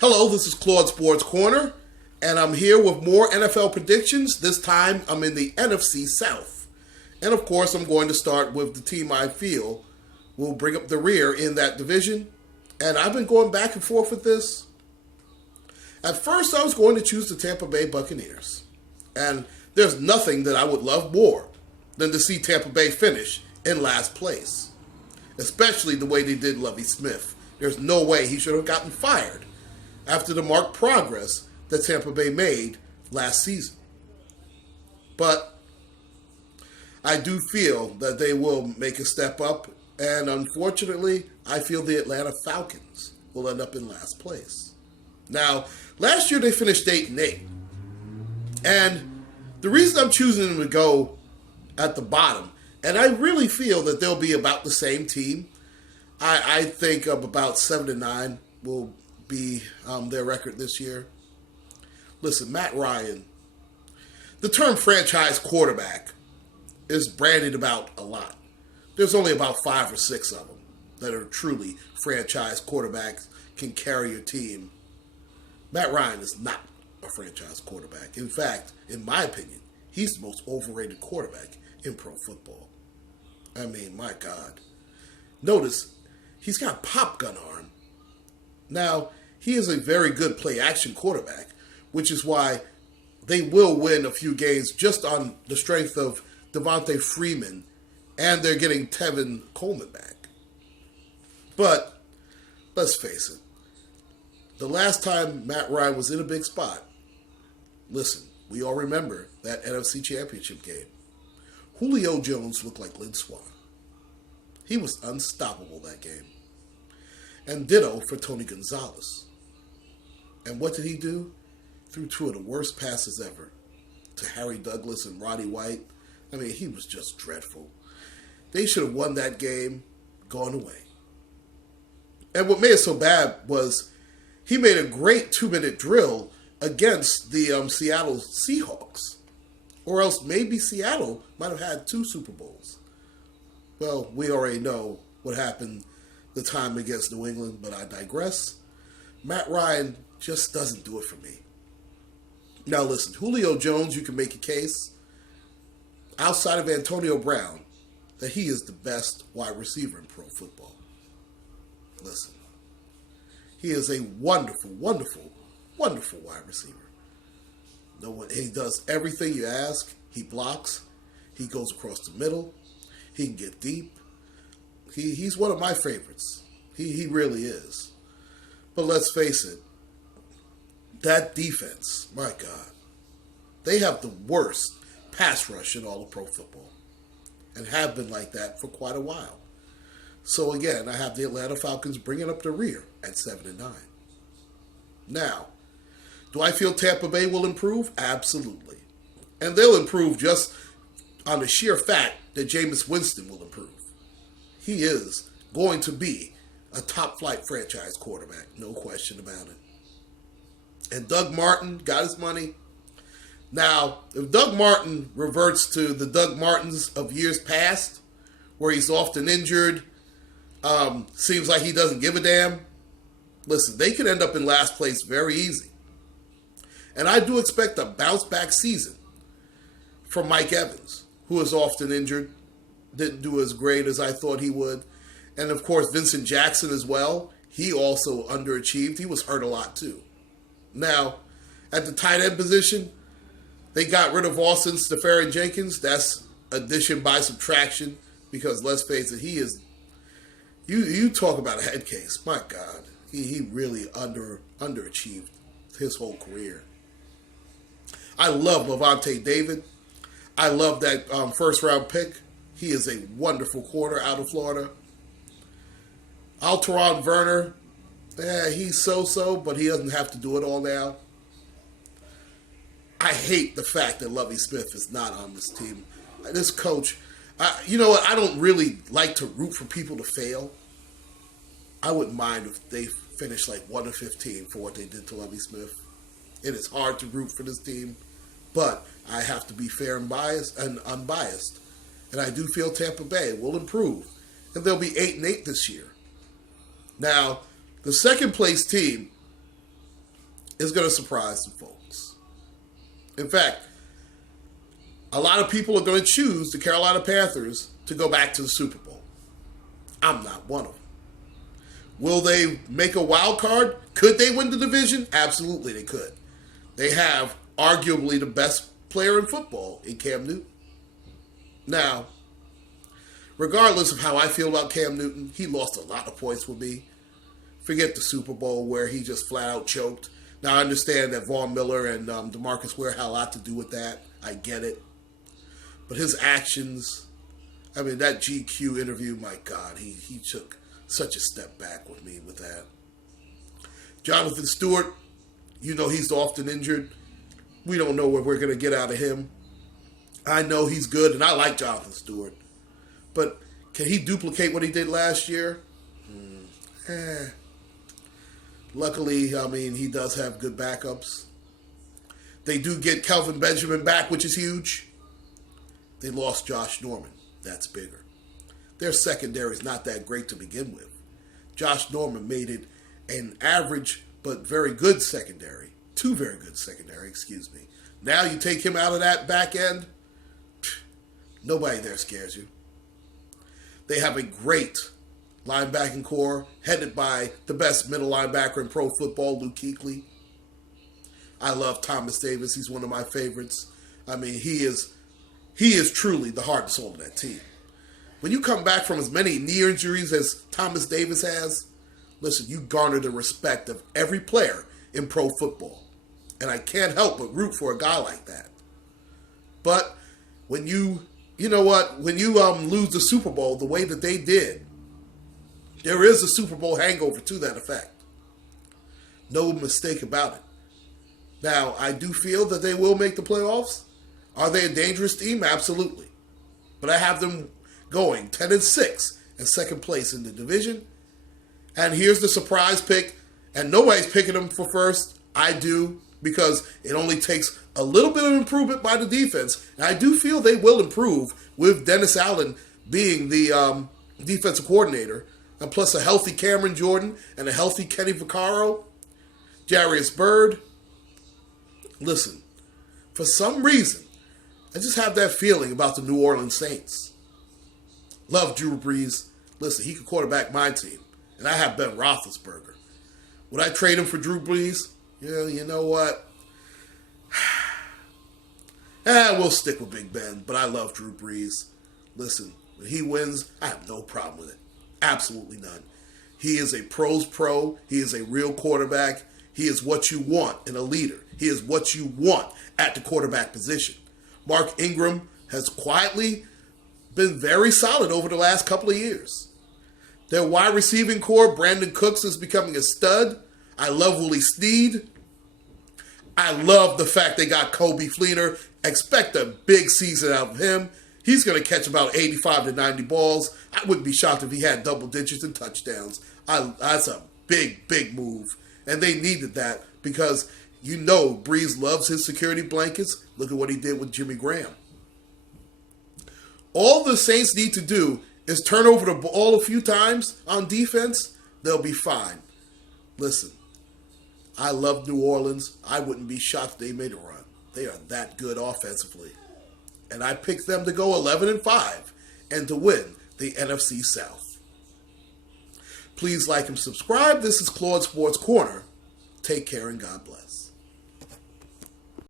Hello, this is Claude Sports Corner, and I'm here with more NFL predictions. This time, I'm in the Nfc South. And of course, I'm going to start with the team I feel will bring up the rear in that division. And I've been going back and forth with this. At first, I was going to choose the Tampa Bay Buccaneers. And there's nothing that I would love more than to see Tampa Bay finish in last place. Especially the way they did Lovie Smith. There's no way he should have gotten fired after the marked progress that Tampa Bay made last season. But I do feel that they will make a step up, and unfortunately, I feel the Atlanta Falcons will end up in last place. Now, last year they finished 8-8, and the reason I'm choosing them to go at the bottom, and I really feel that they'll be about the same team. I think of about 7-9 will be their record this year. Listen, Matt Ryan, the term franchise quarterback is branded about a lot. There's only about 5 or 6 of them that are truly franchise quarterbacks, can carry your team. Matt Ryan is not a franchise quarterback. In fact, in my opinion, he's the most overrated quarterback in pro football. I mean, my God. Notice, he's got a pop gun arm. Now, he is a very good play-action quarterback, which is why they will win a few games just on the strength of Devontae Freeman, and they're getting Tevin Coleman back. But, let's face it, the last time Matt Ryan was in a big spot, listen, we all remember that NFC Championship game. Julio Jones looked like Lynn Swann. He was unstoppable that game. And ditto for Tony Gonzalez. And what did he do? Threw 2 of the worst passes ever to Harry Douglas and Roddy White. I mean, he was just dreadful. They should have won that game, gone away. And what made it so bad was he made a great 2-minute drill against the Seattle Seahawks. Or else maybe Seattle might have had 2 Super Bowls. Well, we already know what happened the time against New England, but I digress. Matt Ryan just doesn't do it for me. Now listen, Julio Jones, you can make a case, outside of Antonio Brown, that he is the best wide receiver in pro football. Listen, he is a wonderful, wonderful, wonderful wide receiver. He does everything you ask. He blocks. He goes across the middle. He can get deep. He's one of my favorites. He really is. But let's face it, that defense, my God, they have the worst pass rush in all of pro football and have been like that for quite a while. So again, I have the Atlanta Falcons bringing up the rear at 7-9. Now, do I feel Tampa Bay will improve? Absolutely. And they'll improve just on the sheer fact that Jameis Winston will improve. He is going to be a top-flight franchise quarterback, no question about it. And Doug Martin got his money. Now, if Doug Martin reverts to the Doug Martins of years past, where he's often injured, seems like he doesn't give a damn, listen, they could end up in last place very easy. And I do expect a bounce-back season from Mike Evans, who is often injured, didn't do as great as I thought he would. And, of course, Vincent Jackson as well. He also underachieved. He was hurt a lot, too. Now, at the tight end position, they got rid of Austin Seferian-Jenkins. That's addition by subtraction because, let's face it, he is... You talk about a head case. My God. He really underachieved his whole career. I love Lavonte David. I love that first-round pick. He is a wonderful corner out of Florida. Alteron Werner, he's so-so, but he doesn't have to do it all now. I hate the fact that Lovie Smith is not on this team. This coach, you know what? I don't really like to root for people to fail. I wouldn't mind if they finished like 1-15 for what they did to Lovie Smith. It is hard to root for this team, but I have to be fair and unbiased. And I do feel Tampa Bay will improve, and they'll be 8-8 this year. Now, the second place team is going to surprise some folks. In fact, a lot of people are going to choose the Carolina Panthers to go back to the Super Bowl. I'm not one of them. Will they make a wild card? Could they win the division? Absolutely they could. They have arguably the best player in football in Cam Newton. Now, regardless of how I feel about Cam Newton, he lost a lot of points with me. Forget the Super Bowl where he just flat out choked. Now, I understand that Von Miller and DeMarcus Ware had a lot to do with that. I get it. But his actions, I mean, that GQ interview, my God, he took such a step back with me with that. Jonathan Stewart, you know he's often injured. We don't know what we're going to get out of him. I know he's good, and I like Jonathan Stewart. But can he duplicate what he did last year? Luckily, I mean, he does have good backups. They do get Kelvin Benjamin back, which is huge. They lost Josh Norman. That's bigger. Their secondary is not that great to begin with. Josh Norman made it an average but very good secondary. Two very good secondary, excuse me. Now you take him out of that back end, nobody there scares you. They have a great linebacking core headed by the best middle linebacker in pro football, Luke Kuechly. I love Thomas Davis. He's one of my favorites. I mean, he is truly the heart and soul of that team. When you come back from as many knee injuries as Thomas Davis has, listen, you garner the respect of every player in pro football. And I can't help but root for a guy like that. But when you lose the Super Bowl the way that they did, there is a Super Bowl hangover to that effect. No mistake about it. Now, I do feel that they will make the playoffs. Are they a dangerous team? Absolutely. But I have them going 10-6 and second place in the division. And here's the surprise pick. And nobody's picking them for first. I do, because it only takes a little bit of improvement by the defense. And I do feel they will improve with Dennis Allen being the defensive coordinator. And plus a healthy Cameron Jordan and a healthy Kenny Vaccaro. Jarius Byrd. Listen, for some reason, I just have that feeling about the New Orleans Saints. Love Drew Brees. Listen, he could quarterback my team. And I have Ben Roethlisberger. Would I trade him for Drew Brees? Yeah, you know what? We'll stick with Big Ben, but I love Drew Brees. Listen, when he wins, I have no problem with it. Absolutely none. He is a pro's pro. He is a real quarterback. He is what you want in a leader. He is what you want at the quarterback position. Mark Ingram has quietly been very solid over the last couple of years. Their wide receiving core, Brandon Cooks, is becoming a stud. I love Willie Snead. I love the fact they got Kobe Fleener. Expect a big season out of him. He's going to catch about 85 to 90 balls. I wouldn't be shocked if he had double digits in touchdowns. That's a big, big move. And they needed that because you know Breeze loves his security blankets. Look at what he did with Jimmy Graham. All the Saints need to do is turn over the ball a few times on defense. They'll be fine. Listen, I love New Orleans. I wouldn't be shocked if they made a run. They are that good offensively. And I picked them to go 11-5 and to win the NFC South. Please like and subscribe. This is Claude Sports Corner. Take care and God bless.